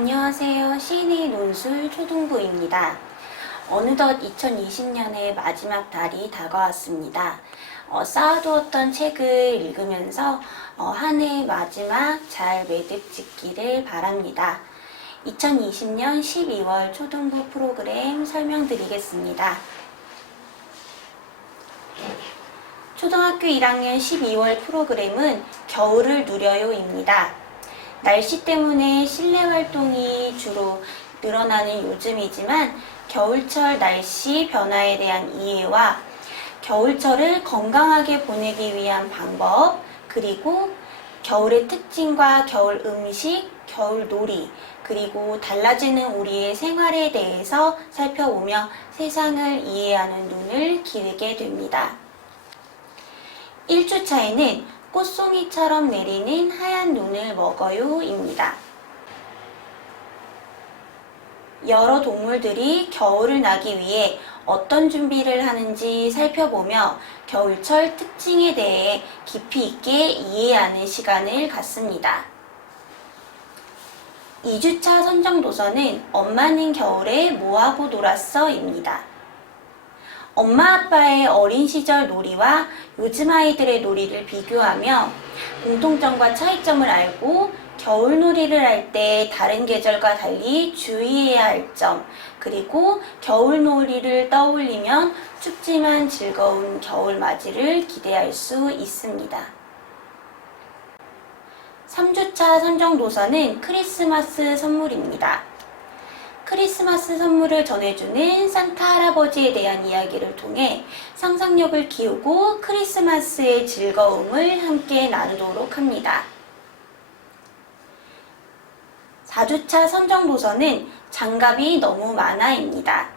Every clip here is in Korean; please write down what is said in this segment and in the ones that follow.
안녕하세요. 시인의 논술 초등부입니다. 어느덧 2020년의 마지막 달이 다가왔습니다. 쌓아두었던 책을 읽으면서 한 해 마지막 잘 매듭 짓기를 바랍니다. 2020년 12월 초등부 프로그램 설명드리겠습니다. 초등학교 1학년 12월 프로그램은 겨울을 누려요입니다. 날씨 때문에 실내 활동이 주로 늘어나는 요즘이지만 겨울철 날씨 변화에 대한 이해와 겨울철을 건강하게 보내기 위한 방법, 그리고 겨울의 특징과 겨울 음식, 겨울 놀이, 그리고 달라지는 우리의 생활에 대해서 살펴보며 세상을 이해하는 눈을 기르게 됩니다. 1주차에는 꽃송이처럼 내리는 하얀 눈을 먹어요 입니다. 여러 동물들이 겨울을 나기 위해 어떤 준비를 하는지 살펴보며 겨울철 특징에 대해 깊이 있게 이해하는 시간을 갖습니다. 2주차 선정도서는 엄마는 겨울에 뭐하고 놀았어? 입니다. 엄마 아빠의 어린 시절 놀이와 요즘 아이들의 놀이를 비교하며 공통점과 차이점을 알고 겨울놀이를 할 때 다른 계절과 달리 주의해야 할 점, 그리고 겨울놀이를 떠올리면 춥지만 즐거운 겨울맞이를 기대할 수 있습니다. 3주차 선정도서는 크리스마스 선물입니다. 크리스마스 선물을 전해주는 산타 할아버지에 대한 이야기를 통해 상상력을 키우고 크리스마스의 즐거움을 함께 나누도록 합니다. 4주차 선정도서는 장갑이 너무 많아입니다.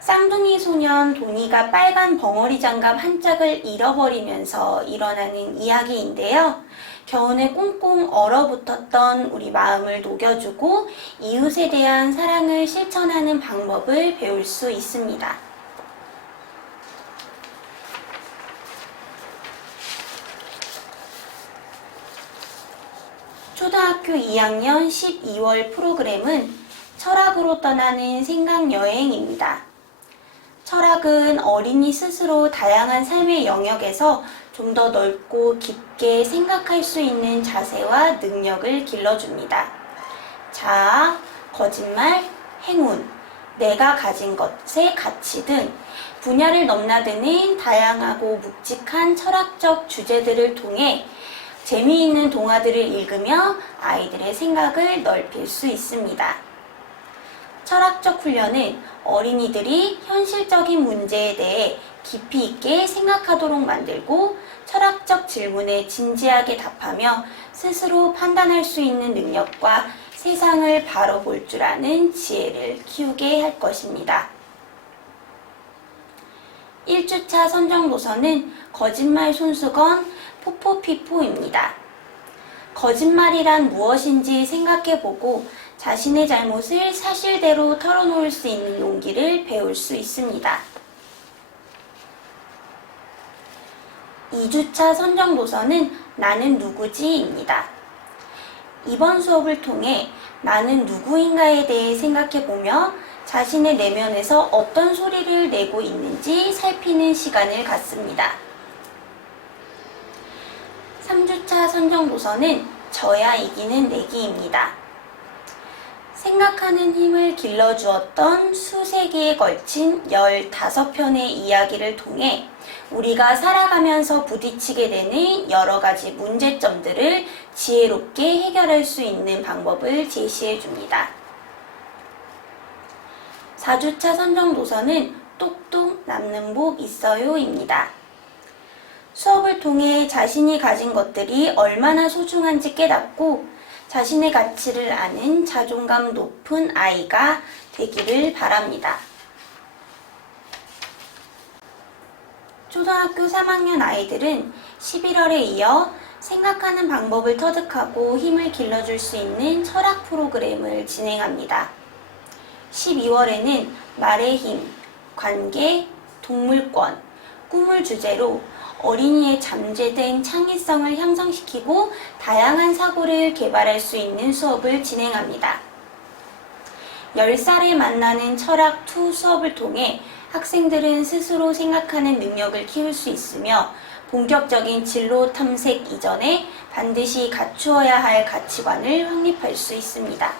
쌍둥이 소년 도니가 빨간 벙어리 장갑 한 짝을 잃어버리면서 일어나는 이야기인데요. 겨우내 꽁꽁 얼어붙었던 우리 마음을 녹여주고 이웃에 대한 사랑을 실천하는 방법을 배울 수 있습니다. 초등학교 2학년 12월 프로그램은 철학으로 떠나는 생각여행입니다. 철학은 어린이 스스로 다양한 삶의 영역에서 좀 더 넓고 깊게 생각할 수 있는 자세와 능력을 길러줍니다. 자아, 거짓말, 행운, 내가 가진 것의 가치 등 분야를 넘나드는 다양하고 묵직한 철학적 주제들을 통해 재미있는 동화들을 읽으며 아이들의 생각을 넓힐 수 있습니다. 철학적 훈련은 어린이들이 현실적인 문제에 대해 깊이 있게 생각하도록 만들고 철학적 질문에 진지하게 답하며 스스로 판단할 수 있는 능력과 세상을 바로 볼 줄 아는 지혜를 키우게 할 것입니다. 1주차 선정도서는 거짓말 손수건 포포피포입니다. 거짓말이란 무엇인지 생각해보고 자신의 잘못을 사실대로 털어놓을 수 있는 용기를 배울 수 있습니다. 2주차 선정도서는 나는 누구지입니다. 이번 수업을 통해 나는 누구인가에 대해 생각해보며 자신의 내면에서 어떤 소리를 내고 있는지 살피는 시간을 갖습니다. 3주차 선정도서는 져야 이기는 내기입니다. 생각하는 힘을 길러주었던 수세기에 걸친 15편의 이야기를 통해 우리가 살아가면서 부딪히게 되는 여러 가지 문제점들을 지혜롭게 해결할 수 있는 방법을 제시해 줍니다. 4주차 선정도서는 똑똑 남는 복 있어요입니다. 수업을 통해 자신이 가진 것들이 얼마나 소중한지 깨닫고 자신의 가치를 아는 자존감 높은 아이가 되기를 바랍니다. 초등학교 3학년 아이들은 11월에 이어 생각하는 방법을 터득하고 힘을 길러줄 수 있는 철학 프로그램을 진행합니다. 12월에는 말의 힘, 관계, 동물권, 꿈을 주제로 어린이의 잠재된 창의성을 향상시키고 다양한 사고를 개발할 수 있는 수업을 진행합니다. 10살에 만나는 철학 2 수업을 통해 학생들은 스스로 생각하는 능력을 키울 수 있으며 본격적인 진로 탐색 이전에 반드시 갖추어야 할 가치관을 확립할 수 있습니다.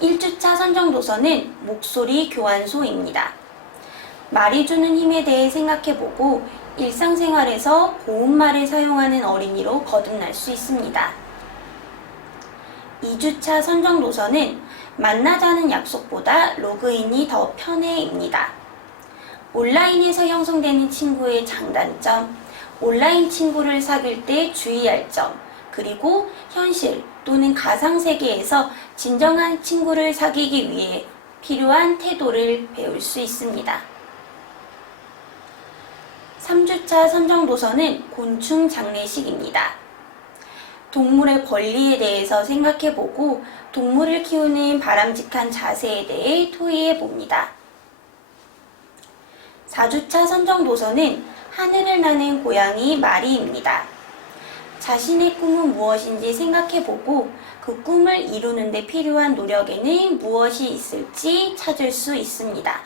1주차 선정도서는 목소리 교환소입니다. 말이 주는 힘에 대해 생각해보고 일상생활에서 고운말을 사용하는 어린이로 거듭날 수 있습니다. 2주차 선정도서는 만나자는 약속보다 로그인이 더 편해입니다. 온라인에서 형성되는 친구의 장단점, 온라인 친구를 사귈 때 주의할 점, 그리고 현실 또는 가상세계에서 진정한 친구를 사귀기 위해 필요한 태도를 배울 수 있습니다. 3주차 선정도서는 곤충 장례식입니다. 동물의 권리에 대해서 생각해보고 동물을 키우는 바람직한 자세에 대해 토의해봅니다. 4주차 선정도서는 하늘을 나는 고양이 마리입니다. 자신의 꿈은 무엇인지 생각해보고 그 꿈을 이루는 데 필요한 노력에는 무엇이 있을지 찾을 수 있습니다.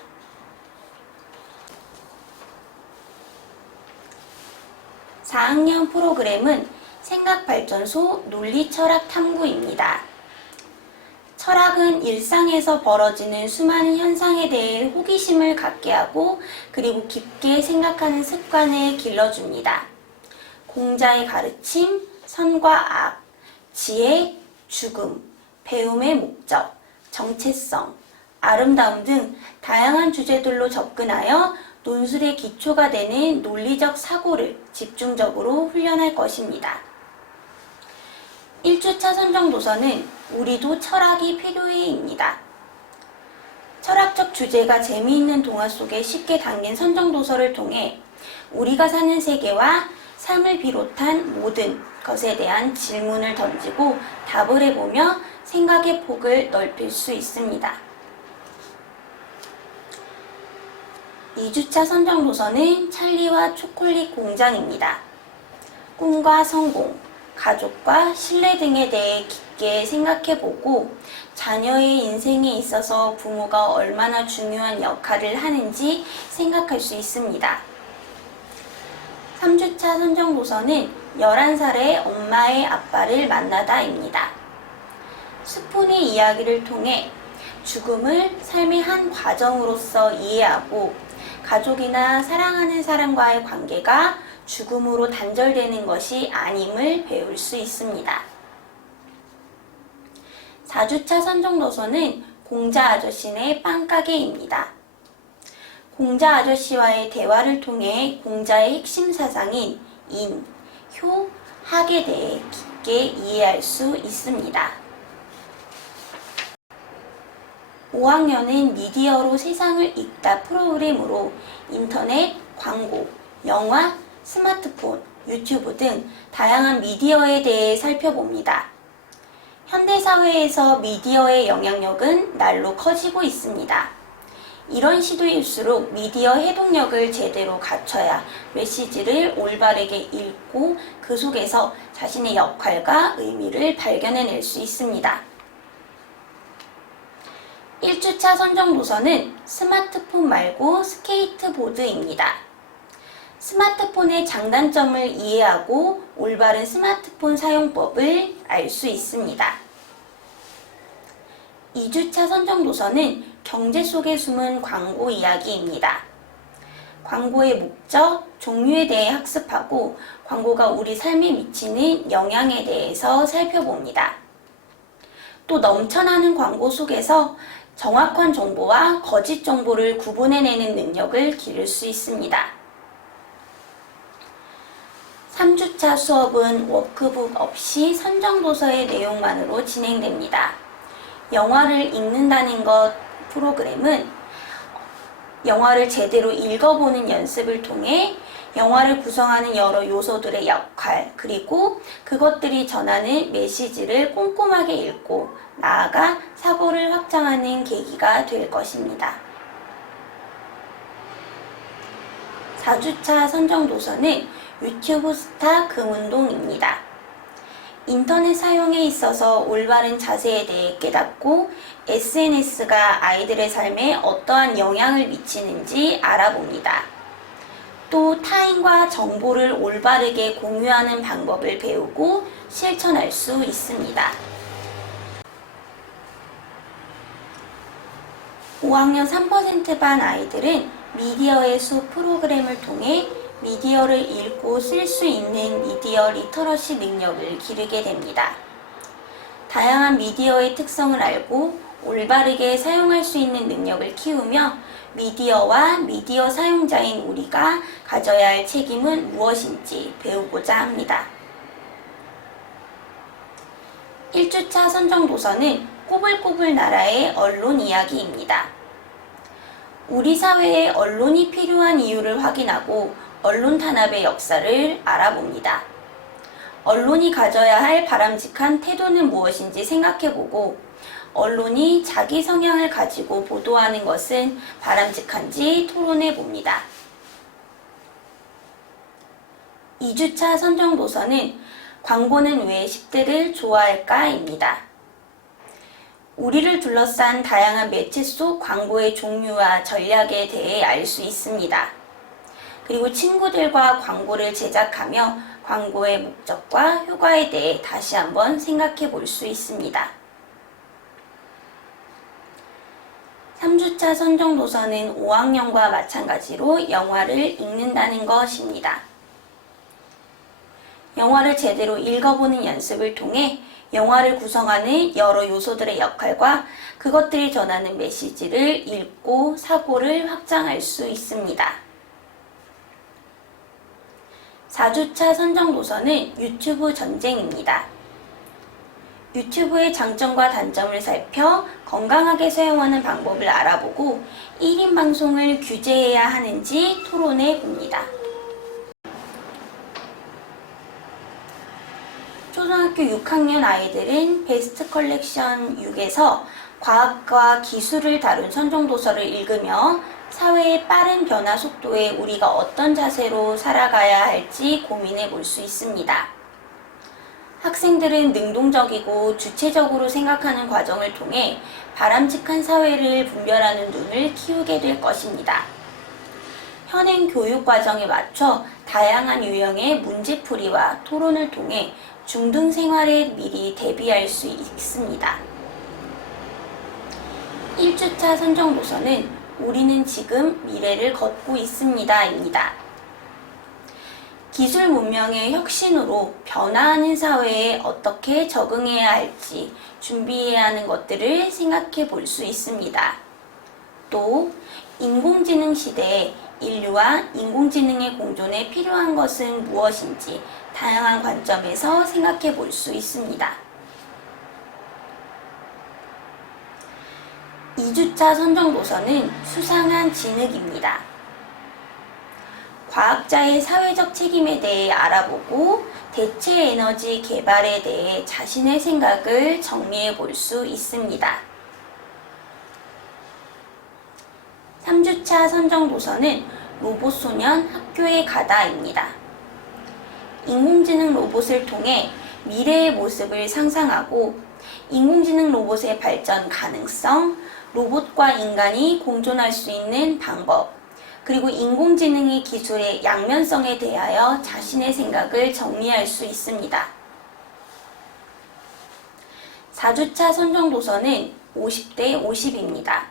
4학년 프로그램은 생각발전소 논리철학 탐구입니다. 철학은 일상에서 벌어지는 수많은 현상에 대해 호기심을 갖게 하고 그리고 깊게 생각하는 습관을 길러줍니다. 공자의 가르침, 선과 악, 지혜, 죽음, 배움의 목적, 정체성, 아름다움 등 다양한 주제들로 접근하여 논술의 기초가 되는 논리적 사고를 집중적으로 훈련할 것입니다. 1주차 선정도서는 우리도 철학이 필요해입니다. 철학적 주제가 재미있는 동화 속에 쉽게 담긴 선정도서를 통해 우리가 사는 세계와 삶을 비롯한 모든 것에 대한 질문을 던지고 답을 해보며 생각의 폭을 넓힐 수 있습니다. 2주차 선정도서는 찰리와 초콜릿 공장입니다. 꿈과 성공, 가족과 신뢰 등에 대해 깊게 생각해보고 자녀의 인생에 있어서 부모가 얼마나 중요한 역할을 하는지 생각할 수 있습니다. 3주차 선정도서는 11살의 엄마의 아빠를 만나다입니다. 스푼의 이야기를 통해 죽음을 삶의 한 과정으로서 이해하고 가족이나 사랑하는 사람과의 관계가 죽음으로 단절되는 것이 아님을 배울 수 있습니다. 4주차 선정도서는 공자 아저씨네 빵가게입니다. 공자 아저씨와의 대화를 통해 공자의 핵심 사상인 인, 효, 학에 대해 깊게 이해할 수 있습니다. 5학년은 미디어로 세상을 읽다 프로그램으로 인터넷, 광고, 영화, 스마트폰, 유튜브 등 다양한 미디어에 대해 살펴봅니다. 현대사회에서 미디어의 영향력은 날로 커지고 있습니다. 이런 시도일수록 미디어 해독력을 제대로 갖춰야 메시지를 올바르게 읽고 그 속에서 자신의 역할과 의미를 발견해낼 수 있습니다. 1주차 선정도서는 스마트폰 말고 스케이트보드입니다. 스마트폰의 장단점을 이해하고 올바른 스마트폰 사용법을 알 수 있습니다. 2주차 선정도서는 경제 속에 숨은 광고 이야기입니다. 광고의 목적, 종류에 대해 학습하고 광고가 우리 삶에 미치는 영향에 대해서 살펴봅니다. 또 넘쳐나는 광고 속에서 정확한 정보와 거짓 정보를 구분해내는 능력을 기를 수 있습니다. 3주차 수업은 워크북 없이 선정도서의 내용만으로 진행됩니다. 영화를 읽는다는 것 프로그램은 영화를 제대로 읽어보는 연습을 통해 영화를 구성하는 여러 요소들의 역할, 그리고 그것들이 전하는 메시지를 꼼꼼하게 읽고 나아가 사고를 확장하는 계기가 될 것입니다. 4주차 선정도서는 유튜브 스타 금운동입니다. 인터넷 사용에 있어서 올바른 자세에 대해 깨닫고 SNS가 아이들의 삶에 어떠한 영향을 미치는지 알아봅니다. 또 타인과 정보를 올바르게 공유하는 방법을 배우고 실천할 수 있습니다. 5학년 3%반 아이들은 미디어의 숲 프로그램을 통해 미디어를 읽고 쓸 수 있는 미디어 리터러시 능력을 기르게 됩니다. 다양한 미디어의 특성을 알고 올바르게 사용할 수 있는 능력을 키우며 미디어와 미디어 사용자인 우리가 가져야 할 책임은 무엇인지 배우고자 합니다. 1주차 선정 도서는 꼬불꼬불 나라의 언론 이야기입니다. 우리 사회에 언론이 필요한 이유를 확인하고 언론 탄압의 역사를 알아봅니다. 언론이 가져야 할 바람직한 태도는 무엇인지 생각해보고 언론이 자기 성향을 가지고 보도하는 것은 바람직한지 토론해봅니다. 2주차 선정 도서는 광고는 왜 10대를 좋아할까?입니다. 우리를 둘러싼 다양한 매체 속 광고의 종류와 전략에 대해 알 수 있습니다. 그리고 친구들과 광고를 제작하며 광고의 목적과 효과에 대해 다시 한번 생각해 볼 수 있습니다. 3주차 선정 도서는 5학년과 마찬가지로 영화를 읽는다는 것입니다. 영화를 제대로 읽어보는 연습을 통해 영화를 구성하는 여러 요소들의 역할과 그것들이 전하는 메시지를 읽고 사고를 확장할 수 있습니다. 4주차 선정 도서는 유튜브 전쟁입니다. 유튜브의 장점과 단점을 살펴 건강하게 사용하는 방법을 알아보고 1인 방송을 규제해야 하는지 토론해 봅니다. 초등학교 6학년 아이들은 베스트 컬렉션 6에서 과학과 기술을 다룬 선정도서를 읽으며 사회의 빠른 변화 속도에 우리가 어떤 자세로 살아가야 할지 고민해 볼 수 있습니다. 학생들은 능동적이고 주체적으로 생각하는 과정을 통해 바람직한 사회를 분별하는 눈을 키우게 될 것입니다. 현행 교육 과정에 맞춰 다양한 유형의 문제풀이와 토론을 통해 중등 생활에 미리 대비할 수 있습니다. 1주차 선정 도서는 우리는 지금 미래를 걷고 있습니다.입니다. 기술 문명의 혁신으로 변화하는 사회에 어떻게 적응해야 할지 준비해야 하는 것들을 생각해 볼 수 있습니다. 또 인공지능 시대에 인류와 인공지능의 공존에 필요한 것은 무엇인지 다양한 관점에서 생각해 볼 수 있습니다. 2주차 선정 도서는 수상한 진흙입니다. 과학자의 사회적 책임에 대해 알아보고 대체 에너지 개발에 대해 자신의 생각을 정리해 볼 수 있습니다. 3주차 선정 도서는 로봇소년 학교에 가다입니다. 인공지능 로봇을 통해 미래의 모습을 상상하고 인공지능 로봇의 발전 가능성, 로봇과 인간이 공존할 수 있는 방법, 그리고 인공지능의 기술의 양면성에 대하여 자신의 생각을 정리할 수 있습니다. 4주차 선정 도서는 50대 50입니다.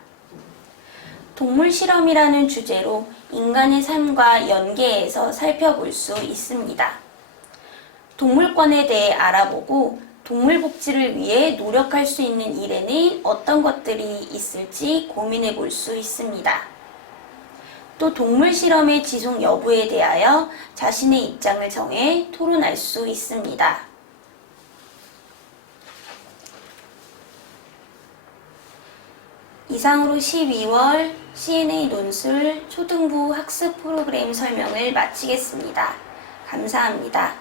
동물 실험이라는 주제로 인간의 삶과 연계해서 살펴볼 수 있습니다. 동물권에 대해 알아보고 동물 복지를 위해 노력할 수 있는 일에는 어떤 것들이 있을지 고민해 볼 수 있습니다. 또 동물 실험의 지속 여부에 대하여 자신의 입장을 정해 토론할 수 있습니다. 이상으로 12월 CNA 논술 초등부 학습 프로그램 설명을 마치겠습니다. 감사합니다.